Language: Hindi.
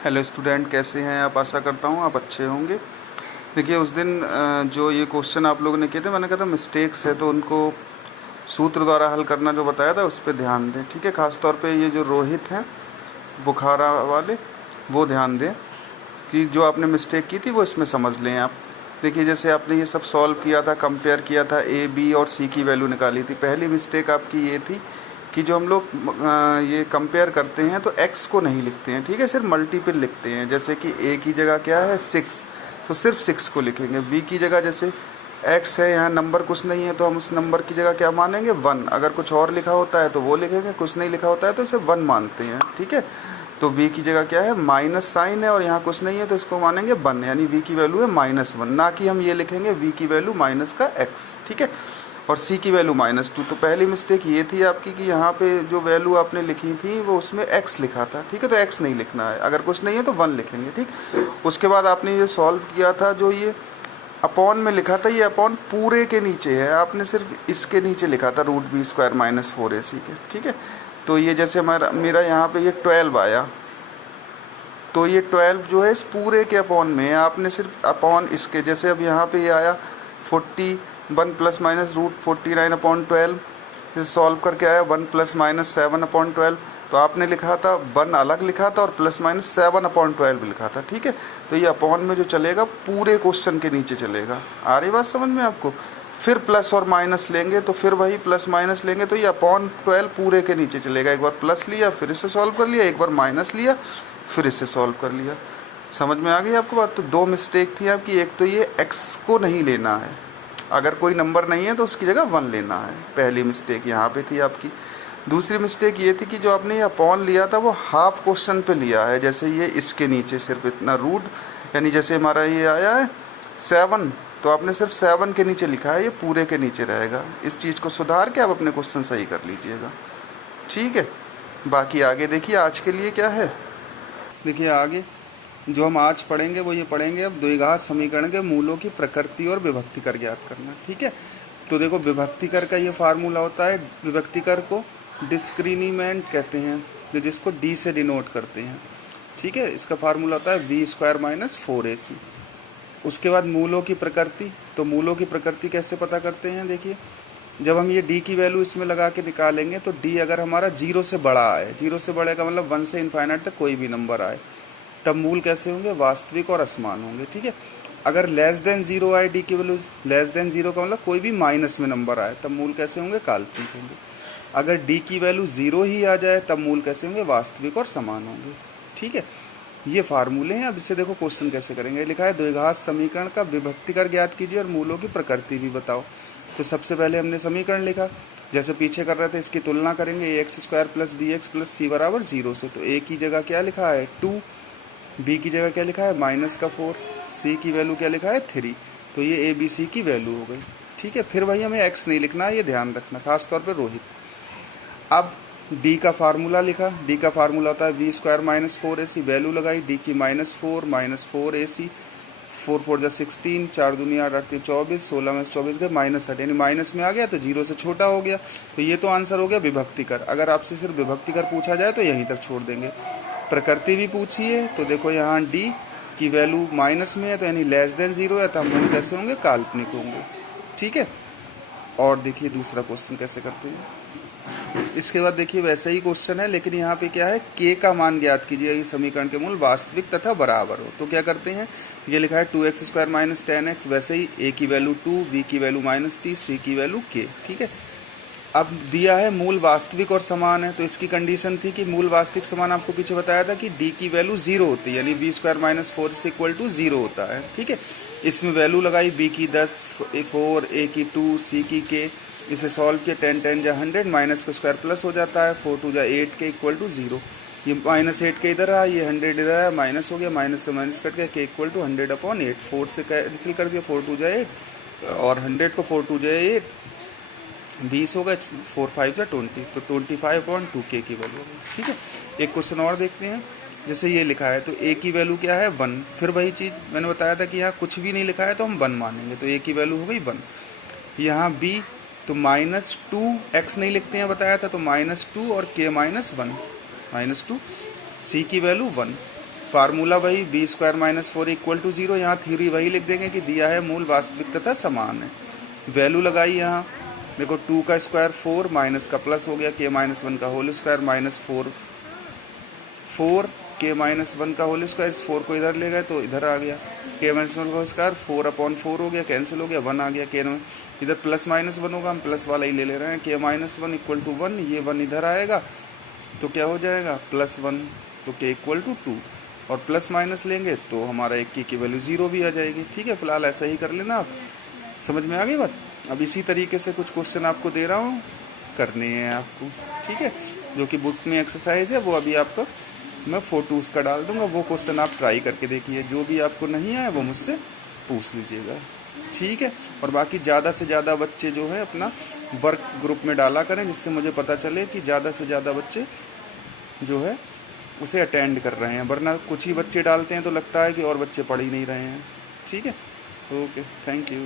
हेलो स्टूडेंट, कैसे हैं आप? आशा करता हूँ आप अच्छे होंगे। देखिए, उस दिन जो ये क्वेश्चन आप लोगों ने किए थे, मैंने कहा था मिस्टेक्स है तो उनको सूत्र द्वारा हल करना जो बताया था उस पर ध्यान दें, ठीक है। ख़ास तौर पे ये जो रोहित हैं बुखारा वाले, वो ध्यान दें कि जो आपने मिस्टेक की थी वो इसमें समझ लें आप। देखिए, जैसे आपने ये सब सॉल्व किया था, कंपेयर किया था, ए बी और सी की वैल्यू निकाली थी। पहली मिस्टेक आपकी ये थी कि जो हम लोग ये कंपेयर करते हैं तो x को नहीं लिखते हैं, ठीक है, सिर्फ मल्टीपल लिखते हैं। जैसे कि a की जगह क्या है 6, तो सिर्फ 6 को लिखेंगे। b की जगह जैसे x है, यहाँ नंबर कुछ नहीं है तो हम उस नंबर की जगह क्या मानेंगे 1। अगर कुछ और लिखा होता है तो वो लिखेंगे, कुछ नहीं लिखा होता है तो इसे 1 मानते हैं, ठीक है। तो v की जगह क्या है माइनस साइन है और यहाँ कुछ नहीं है तो इसको मानेंगे 1, यानी v की वैल्यू है -1, ना कि हम ये लिखेंगे v की वैल्यू माइनस का x, ठीक है। और c की वैल्यू -2। तो पहली मिस्टेक ये थी आपकी कि यहाँ पे जो वैल्यू आपने लिखी थी वो उसमें x लिखा था, ठीक है, तो x नहीं लिखना है। अगर कुछ नहीं है तो 1 लिखेंगे, ठीक। उसके बाद आपने ये सॉल्व किया था, जो ये अपॉन में लिखा था, ये अपॉन पूरे के नीचे है, आपने सिर्फ इसके नीचे लिखा था √b² - 4ac के, ठीक है। तो ये जैसे मेरा यहाँ पे ये 12 आया, तो ये 12 जो है इस पूरे के अपॉन में है, आपने सिर्फ अपॉन इसके, जैसे अब यहाँ पे ये आया 41 ± √49/12, इसे सॉल्व करके आया 1 ± 7/12, तो आपने लिखा था 1 अलग लिखा था और ± 7/12 लिखा था, ठीक है। तो ये अपॉन में जो चलेगा पूरे क्वेश्चन के नीचे चलेगा। आ रही बात समझ में आपको? फिर प्लस और माइनस लेंगे तो फिर वही प्लस माइनस लेंगे तो ये अपॉन 12 पूरे के नीचे चलेगा। एक बार प्लस लिया फिर इसे सॉल्व कर लिया, एक बार माइनस लिया फिर इसे सॉल्व कर लिया। समझ में आ गई आपको बात? तो 2 मिस्टेक थी आपकी। एक तो ये x को नहीं लेना है, अगर कोई नंबर नहीं है तो उसकी जगह 1 लेना है, पहली मिस्टेक यहाँ पे थी आपकी। दूसरी मिस्टेक ये थी कि जो आपने ये अपॉन लिया था वो हाफ क्वेश्चन पे लिया है, जैसे ये इसके नीचे सिर्फ इतना रूट, यानी जैसे हमारा ये आया है 7, तो आपने सिर्फ 7 के नीचे लिखा है, ये पूरे के नीचे रहेगा। इस चीज़ को सुधार के आप अपने क्वेश्चन सही कर लीजिएगा, ठीक है। बाकी आगे देखिए आज के लिए क्या है। देखिए आगे जो हम आज पढ़ेंगे वो ये पढ़ेंगे अब द्विघात समीकरण के मूलों की प्रकृति और विभक्तिकर ज्ञात करना, ठीक है। तो देखो, विभक्तिकर का ये फार्मूला होता है, विभक्तिकर को डिस्क्रिमिनेंट कहते हैं, जो जिसको d से डिनोट करते हैं, ठीक है। इसका फार्मूला होता है v² - 4ac। उसके बाद मूलों की प्रकृति, तो मूलों की प्रकृति कैसे पता करते हैं? देखिए, जब हम ये d की वैल्यू इसमें लगा के निकालेंगे तो d अगर हमारा 0 से बड़ा आए, 0 से बड़े का मतलब 1 से इनफाइनाइट तक कोई भी नंबर आए, तब मूल कैसे होंगे? वास्तविक और असमान होंगे, ठीक है। अगर <0 आए, d की वैल्यू <0 का मतलब कोई भी माइनस में नंबर आए, तब मूल कैसे होंगे? काल्पनिक होंगे। अगर d की वैल्यू 0 ही आ जाए तब मूल कैसे होंगे? वास्तविक और समान होंगे, ठीक है। ये फार्मूले हैं। अब इससे देखो क्वेश्चन कैसे करेंगे। लिखा है द्विघात समीकरण का विभक्तिकर ज्ञात कीजिए और मूलों की प्रकृति भी बताओ। तो सबसे पहले हमने समीकरण लिखा, जैसे पीछे कर रहे थे, इसकी तुलना करेंगे ax² + bx + c = 0 से। तो a की जगह क्या लिखा है 2, b की जगह क्या लिखा है -4, c की वैल्यू क्या लिखा है 3। तो ये a b c की वैल्यू हो गई, ठीक है। फिर वही हमें x नहीं लिखना है, ये ध्यान रखना, खास तौर पर रोहित। अब d का फार्मूला लिखा, d का फार्मूला होता है v² - 4ac, वैल्यू लगाई d की -4 - 4ac, 4 × 4 = 16, 4 दूनी 8, 8 × 24, 16 में से 24 गए -8, यानी माइनस में आ गया तो 0 से छोटा हो गया। तो ये तो आंसर हो गया विभक्तिकर। अगर आपसे सिर्फ विभक्तिकर पूछा जाए तो यहीं तक छोड़ देंगे। प्रकृति भी पूछी है, तो देखो यहाँ d की वैल्यू माइनस में है, तो यानी <0 है, तो हम कैसे होंगे? काल्पनिक होंगे, ठीक है। और देखिए दूसरा क्वेश्चन कैसे करते हैं। इसके बाद देखिए वैसा ही क्वेश्चन है, लेकिन यहाँ पे क्या है, k का मान ज्ञात कीजिए, ये समीकरण के मूल वास्तविक तथा बराबर हो। तो क्या करते हैं, ये लिखा है 2x² - 10x, वैसे ही a की वैल्यू 2, b की वैल्यू -t, c की वैल्यू k, ठीक है। अब दिया है मूल वास्तविक और समान है, तो इसकी कंडीशन थी कि मूल वास्तविक समान, आपको पीछे बताया था कि d की वैल्यू 0 होती है, यानी v² - 4 = 0 होता है, ठीक है। इसमें वैल्यू लगाई, b की 10, 4, a की 2, c की k। इसे सॉल्व किया, 10 10 जा 100, माइनस का स्क्वायर प्लस हो जाता है, 4 2 जा 8 के = 0। ये -8 के इधर आया, ये 100 इधर आया, माइनस हो गया, माइनस से माइनस कट गया, k = 100/8। 4 से कैंसिल कर दिया, 4 2 जा 8 और 100 को 4 2 जा 8, 20 हो गए, 4 5 जा 20, तो 25/2k की वैल्यू होगी, ठीक है। एक क्वेश्चन और देखते हैं। जैसे ये लिखा है, तो a की वैल्यू क्या है 1, फिर वही चीज़ मैंने बताया था कि यहाँ कुछ भी नहीं लिखा है तो हम 1 मानेंगे, तो a की वैल्यू हो गई 1। यहाँ b, तो -2x नहीं लिखते हैं बताया था, तो -2 और k -1 -2, c की वैल्यू 1। फार्मूला वही b square minus 4 equal to 0। यहाँ थ्योरी वही लिख देंगे कि दिया है मूल वास्तविक तथा समान है। वैल्यू लगाई यहाँ, देखो 2 का स्क्वायर 4 माइनस का प्लस हो गया k-1 का होल स्क्वायर माइनस 4 k-1 का होल स्क्वायर। इस 4 को इधर ले गए तो इधर आ गया k-1 का स्क्वायर 4/4 हो गया, कैंसिल हो गया, 1 आ गया। k इधर प्लस माइनस 1 होगा, हम प्लस वाला ही ले ले रहे हैं। k-1 इक्वल टू 1, ये 1 इधर आएगा तो क्या हो जाएगा +1, तो k इक्वल टू 2। और प्लस माइनस लेंगे तो हमारा एक k की वैल्यू 0 भी आ जाएगी। ठीक है, फिलहाल ऐसा ही कर लेना आप। समझ में आ गई बात? अब इसी तरीके से कुछ क्वेश्चन आपको दे रहा हूँ, करने हैं आपको। ठीक है, जो कि बुक में एक्सरसाइज है वो अभी आपको मैं फोटोज का डाल दूंगा, वो क्वेश्चन आप ट्राई करके देखिए। जो भी आपको नहीं आए वो मुझसे पूछ लीजिएगा। ठीक है, और बाकी ज़्यादा से ज़्यादा बच्चे जो है अपना वर्क ग्रुप में डाला करें, जिससे मुझे पता चले कि ज़्यादा से ज़्यादा बच्चे जो है उसे अटेंड कर रहे हैं। वरना कुछ ही बच्चे डालते हैं तो लगता है कि और बच्चे पढ़ ही नहीं रहे हैं। ठीक है, ओके, थैंक यू।